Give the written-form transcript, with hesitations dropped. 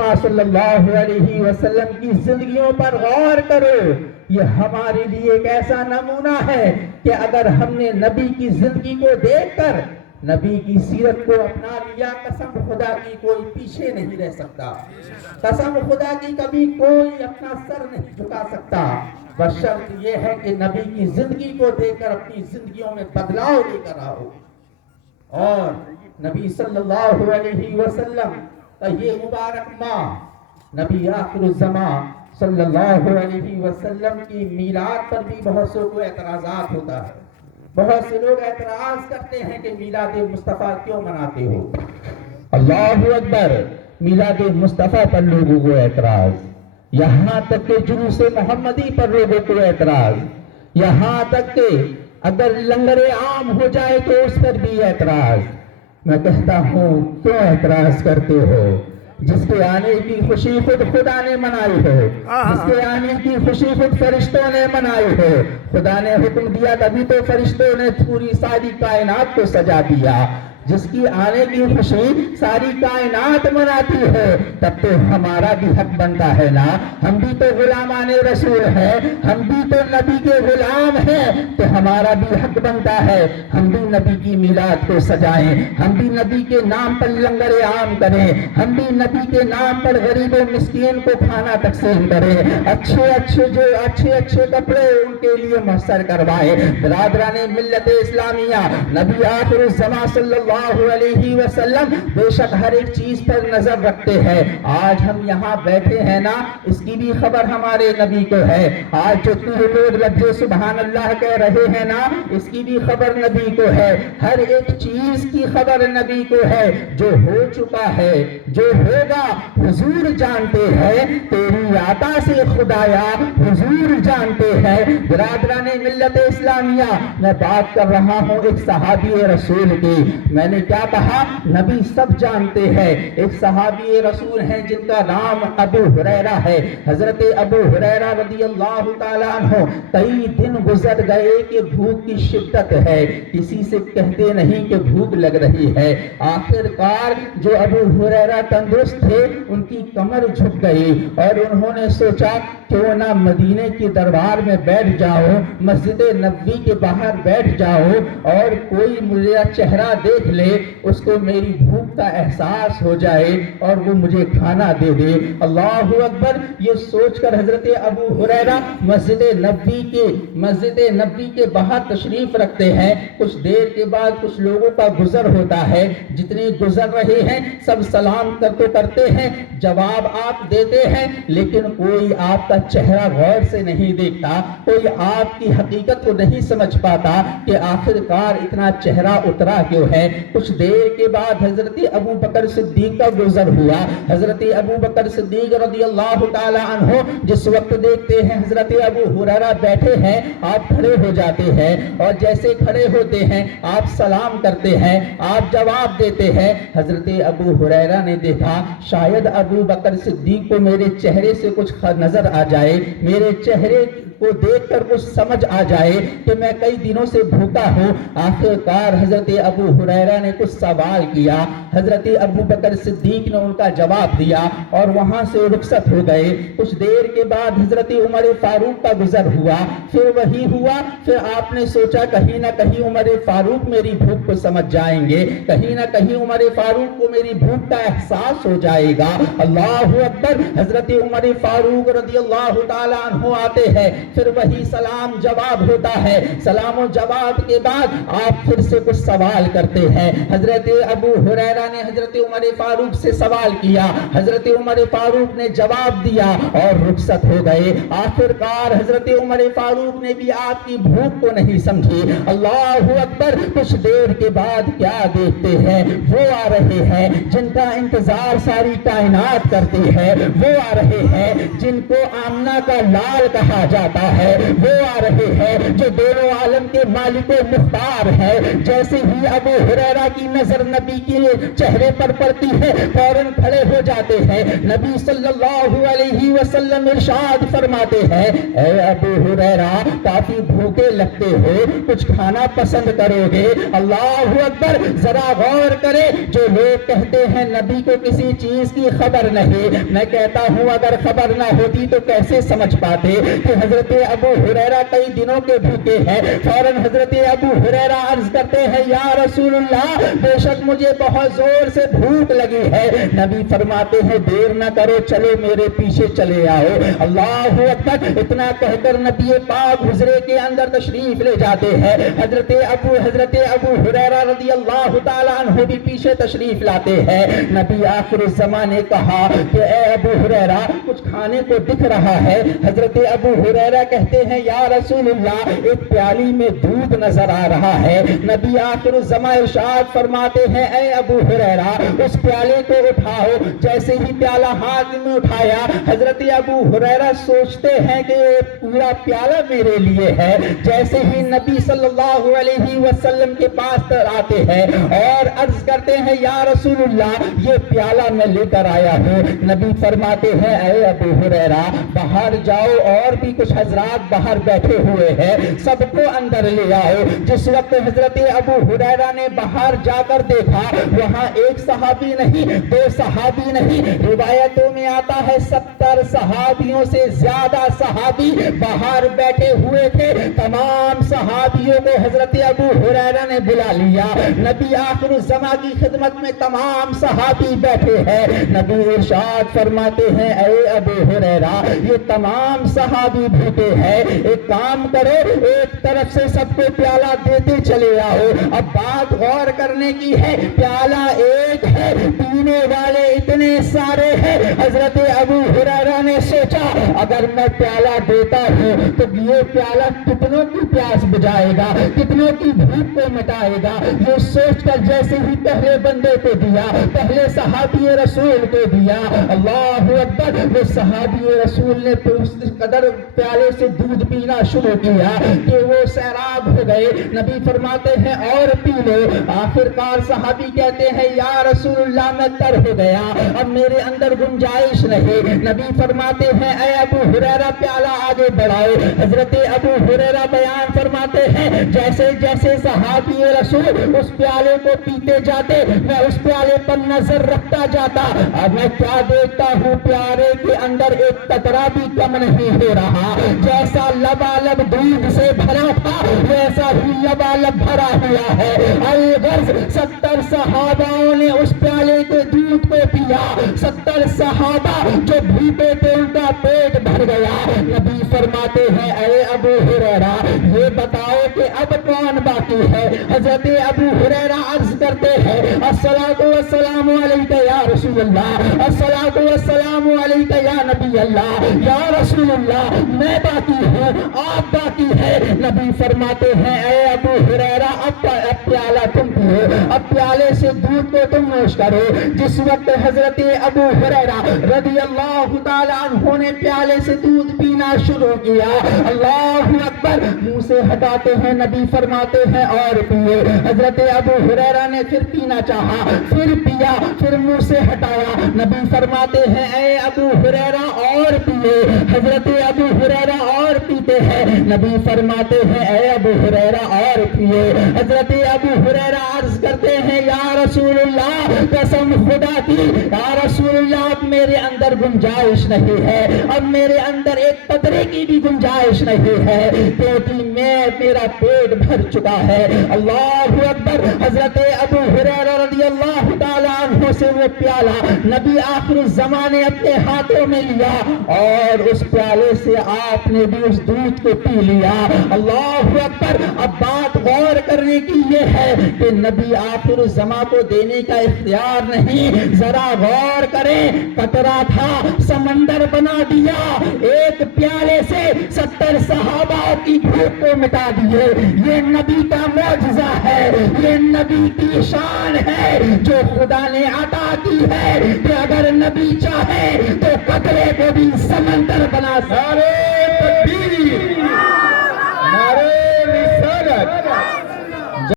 الزما صلی اللہ علیہ وسلم کی زندگیوں پر غور کرو. یہ ہمارے لیے ایک ایسا نمونہ ہے کہ اگر ہم نے نبی کی زندگی کو دیکھ کر نبی کی سیرت کو اپنا لیا، قسم خدا کی کوئی پیچھے نہیں رہ سکتا. قسم خدا کی کبھی کوئی اپنا سر نہیں جھکا سکتا، بشرط یہ ہے کہ نبی کی زندگی کو دیکھ کر اپنی زندگیوں میں بدلاؤ لے کر آؤ. اور نبی صلی اللہ علیہ وسلم کا یہ مبارک ماہ، نبی آخر الزمان صلی اللہ علیہ وسلم کی میلاد پر بھی بہت سے کو اعتراضات ہوتا ہے. بہت سے لوگ اعتراض کرتے ہیں کہ میلاد مصطفیٰ کیوں مناتے ہو؟ اللہ اکبر. میلاد مصطفیٰ پر لوگوں کو اعتراض، یہاں تک کہ جلوس محمدی پر لوگوں کو اعتراض، یہاں تک کہ اگر لنگر عام ہو جائے تو اس پر بھی اعتراض. میں کہتا ہوں کیوں اعتراض کرتے ہو؟ جس کے آنے کی خوشی خود خدا نے منائی ہو، جس کے آنے کی خوشی خود فرشتوں نے منائی ہو. خدا نے حکم دیا تبھی تو فرشتوں نے پوری ساری کائنات کو سجا دیا. جس کی آنے کی خوشی ساری کائنات مناتی ہے، تب تو ہمارا بھی حق بنتا ہے نا. ہم بھی تو غلامان رسول ہیں، ہم بھی تو نبی کے غلام ہیں، تو ہمارا بھی حق بنتا ہے ہم بھی نبی کی میلاد کو سجائیں، ہم بھی نبی کے نام پر لنگر عام کریں، ہم بھی نبی کے نام پر غریب و مسکین کو کھانا تقسیم کریں، اچھے اچھے کپڑے ان کے لیے محسر کروائے. برادران ملت اسلامیہ، نبی آخر الزمان صلی اللہ علیہ وسلم بے شک ہر ایک چیز پر نظر رکھتے ہیں. آج ہم یہاں بیٹھے ہیں نا، اس کی بھی خبر ہمارے نبی کو ہے. آج جو لوگ لفظ سبحان اللہ کہہ رہے ہیں نا، اس کی بھی خبر نبی کو ہے. ہر ایک چیز کی خبر نبی کو ہے. جو ہو چکا ہے، جو ہوگا حضور جانتے ہیں. تیری عطا سے خدایا حضور جانتے ہیں. برادران ملت اسلامیہ، میں بات کر رہا ہوں ایک صحابی رسول کی. میں نے کیا کہا؟ نبی سب جانتے ہیں. ایک صحابی رسول ہیں جن کا نام ابو ہریرہ ہے. حضرت ابو ہریرہ رضی اللہ تعالیٰ عنہ، کئی دن گزر گئے کہ بھوک کی شدت ہے، کسی سے کہتے نہیں کہ بھوک لگ رہی ہے. آخر کار جو ابو ہریرہ تندرست تھے، ان کی کمر جھک گئی اور انہوں نے سوچا کیوں نہ مدینے کے دربار میں بیٹھ جاؤ، مسجد نبوی کے باہر بیٹھ جاؤ اور کوئی میرا چہرہ دیکھ لے، اس کو میری بھوک کا احساس ہو جائے اور وہ مجھے کھانا دے دے. اللہ اکبر. یہ سوچ کر حضرت ابو ہریرہ مسجد نبوی کے باہر تشریف رکھتے ہیں. کچھ دیر کے بعد کچھ لوگوں کا گزر ہوتا ہے. جتنے گزر رہے ہیں سب سلام کرتے ہیں، جواب آپ دیتے ہیں، لیکن کوئی آپ کا چہرہ غور سے نہیں دیکھتا، کوئی آپ کی حقیقت کو نہیں سمجھ پاتا کہ آخر کار اتنا چہرہ اترا کیوں ہے. کچھ دیر کے بعد حضرت ابو بکر صدیق کا گزر ہوا. حضرت ابو بکر صدیق رضی اللہ تعالی عنہ جس وقت دیکھتے ہیں حضرت ابو ہریرہ بیٹھے ہیں، آپ کھڑے ہو جاتے ہیں اور جیسے کھڑے ہوتے ہیں آپ سلام کرتے ہیں، آپ جواب دیتے ہیں. حضرت ابو ہریرہ نے دیکھا شاید ابو بکر صدیق کو میرے چہرے سے کچھ نظر آ جائے، میرے چہرے کو دیکھ کر کچھ سمجھ آ جائے کہ میں کئی دنوں سے بھوکا ہوں. آخر کار حضرت ابو ہریرہ نے کچھ سوال کیا، حضرت ابو بکر صدیق نے ان کا جواب دیا اور وہاں سے رخصت ہو گئے. کچھ دیر کے بعد حضرت عمر فاروق کا گزر ہوا، پھر وہی ہوا. پھر آپ نے سوچا کہیں نہ کہیں عمر فاروق میری بھوک کو سمجھ جائیں گے، کہیں نہ کہیں عمر فاروق کو میری بھوک کا احساس ہو جائے گا. اللہ اکبر. حضرت عمر فاروق رضی اللہ تعالیٰ عنہ آتے ہیں، پھر وہی سلام جواب ہوتا ہے. سلام و جواب کے بعد آپ پھر سے کچھ سوال کرتے ہیں. حضرت ابو ہریرہ نے حضرت عمر فاروق سے سوال کیا، حضرت عمر فاروق نے جواب دیا اور رخصت ہو گئے. آخر کار حضرت عمر فاروق نے بھی آپ کی بھوک کو نہیں سمجھی. اللہ اکبر. کچھ دیر کے بعد کیا دیکھتے ہیں؟ وہ آ رہے ہیں جن کا انتظار ساری کائنات کرتی ہے، وہ آ رہے ہیں جن کو آمنہ کا لال کہا جاتا ہے، وہ آ رہے ہیں جو دونوں عالم کے مالک و مختار ہیں. جیسے ہی ابو ہریرہ हुरैरा की नजर नबी के चेहरे पर पड़ती है, फौरन खड़े हो जाते हैं। नबी सल्लल्लाहु अलैहि वसल्लम इरशाद फरमाते हैं, ऐ अबू हुरैरा काफी भूखे लगते हो, कुछ खाना पसंद करोगे? अल्लाहु अकबर। जरा गौर करे, जो लोग कहते हैं नबी को किसी चीज की खबर नहीं, मैं कहता हूं अगर खबर ना होती तो कैसे समझ पाते कि हजरत अबू हुरैरा कई दिनों के भूखे हैं। फौरन हजरत अबू हुरैरा अर्ज करते हैं, या रसूलुल्लाह बेशक मुझे बहुत जोर से भूख लगी है। नबी फरमाते हैं, देर ना करो, चलो मेरे पीछे चले आओ। अल्लाहु अकबर। इतना कहकर नबी पाक हुजरे के अंदर तशरीफ ले जाते हैं। हजरत अबू हुरैरा रज़ियल्लाहु ताला अन्हु भी पीछे तशरीफ लाते हैं। नबी आखिर ज़माने ने कहा कि ए अबू हुरैरा कुछ खाने को दिख रहा है। हजरत अबू हुरैरा कहते हैं, या रसूलुल्लाह एक प्याली में दूध नजर आ रहा है। नबी आखिर ज़मा इरशाद फरमाते हैं, ए अबू हुरैरा उस प्याले को उठाओ। जैसे ही प्याला हाथ में उठाया, हजरत अबू हुरैरा सोचते हैं कि पूरा प्याला मेरे लिए है। जैसे ही नबी सल्लल्लाहु अलैहि वसल्लम के पास आते हैं और अर्ज करते हैं, या रसूलुल्लाह ये प्याला मैं लेकर आया हूँ। नबी फरमाते हैं, ऐ अबू हुरैरा बाहर जाओ, और भी कुछ हजरात बाहर बैठे हुए हैं, सबको अंदर ले आओ। जिस वक्त हजरत अबू हुरैरा ने बाहर जाकर देखा, वहां एक सहाबी नहीं, दो सहाबी नहीं, रिवायतों में आता है 70 सहाबियों से ज्यादा सहाबी बाहर बैठे हुए थे। तमाम सहाबियों को हजरत अबू हुरैरा ने बुला लिया। नबी आखिर ज़मा की खिदमत में तमाम सहाबी बैठे हैं। नबी इरशाद फरमाते हैं, ऐ अबू हुरैरा ये तमाम सहाबी भूखे हैं, एक काम करो, एक तरफ से सबको प्याला देते चले आओ। अब बात गौर करने की है, प्याला एक है, पीने वाले इतने सारे हैं। हजरत अबू हुरैरा ने सोचा, अगर मैं प्याला देता हूँ तो ये प्याला कितनों की प्यास बुझाएगा, कितनों की भूख को मिटाएगा। ये सोचकर जैसे ही पहले बंदे को दिया, पहले सहाबी रसूल को दिया, अल्लाहु अकबर, वो सहाबी रसूल ने उस कदर प्याले से दूध पीना शुरू किया कि वो सैराब हो गए। नबी फरमाते हैं, और पी लो। आखिरकार सहाबी कहते हैं, या रसूलुल्लाह मैं तर हो गया, अब मेरे अंदर गुंजाइश नहीं। नबी फरमाते हैं, ऐ अबू हुरैरा प्याला आगे बढ़ाओ। हजरत अबू हुरैरा बयान फरमाते हैं, जैसे जैसे सहाबी रसूल उस प्याले को पीते जाते, मैं उस प्याले पर नजर रखता जाता। अब मैं क्या देखता हूँ, प्याले के अंदर एक कतरा भी कम नहीं हो रहा। जैसा लबालब दूध से भरा था, वैसा ही लबालब भरा हुआ है। 70 सहाबाओं ने उस प्याले के दूध को पिया। 70 सहाबा जो भूखे थे, उनका पेट भर गया। नबी फरमाते हैं, ऐ अबू हुरैरा ये बताओ कि अब कौन बाकी है? हजरत अबू हुरैरा अर्ज करते हैं, अस्सलातु वस्सलामु अलैका या रसूलल्लाह, अस्सलातु वस्सलामु अलैका या नबी अल्लाह। या रसूलल्लाह मैं बाकी हूँ, आप बाकी है। नबी फरमाते हैं, ऐ अबू हुरैरा अब प्याला तुम पियो, अब प्याले से दूध को तुम नोश करो। जिस वक्त हजरत अबू हुरैरा रज़ियल्लाहु ताला अन्हु ने प्याले से दूध पीना शुरू किया, अल्लाहु अकबर, मुंह से हटाते हैं। नबी फरमाते हैं, और पिए। हजरत अबू हुरैरा ने फिर पीना चाहा, फिर पिया, फिर मुंह से हटाया। नबी फरमाते हैं, ऐ अबू हुरैरा और पिए। हजरत अबू हुरैरा और पीते हैं। नबी फरमाते हैं, ऐ अबू हुरैरा और पिए। हजरत अबू हुरैरा अर्ज करते हैं, या रसूलुल्लाह कसम खुदा की, या रसूलुल्लाह अब मेरे अंदर गुंजाइश नहीं है, अब मेरे अंदर एक कतरे की भी गुंजाइश नहीं है, क्योंकि मेरा पेट भर चुका है। अल्लाहु अकबर। हजरत अबू हुरैरा रज़ियल्लाहु ताला अन्हु से वो प्याला नबी आखिर ज़माने अपने हाथों में लिया, और उस प्याले से आपने भी उस दूध को पी लिया। अल्लाहु अकबर। अब बात गौर करने की ये है कि नबी आखिर ज़मा को देने का इख्तियार नहीं, जरा गौर करें, कतरा था समंदर बना दिया। एक प्याले से 70 सहाबाओं की भूख को मिटा दिए। ये नबी का मौजज़ा है, ये नबी की शान है जो खुदा ने अता की है कि अगर नबी चाहे तो कतरे को भी समंदर बना। सारे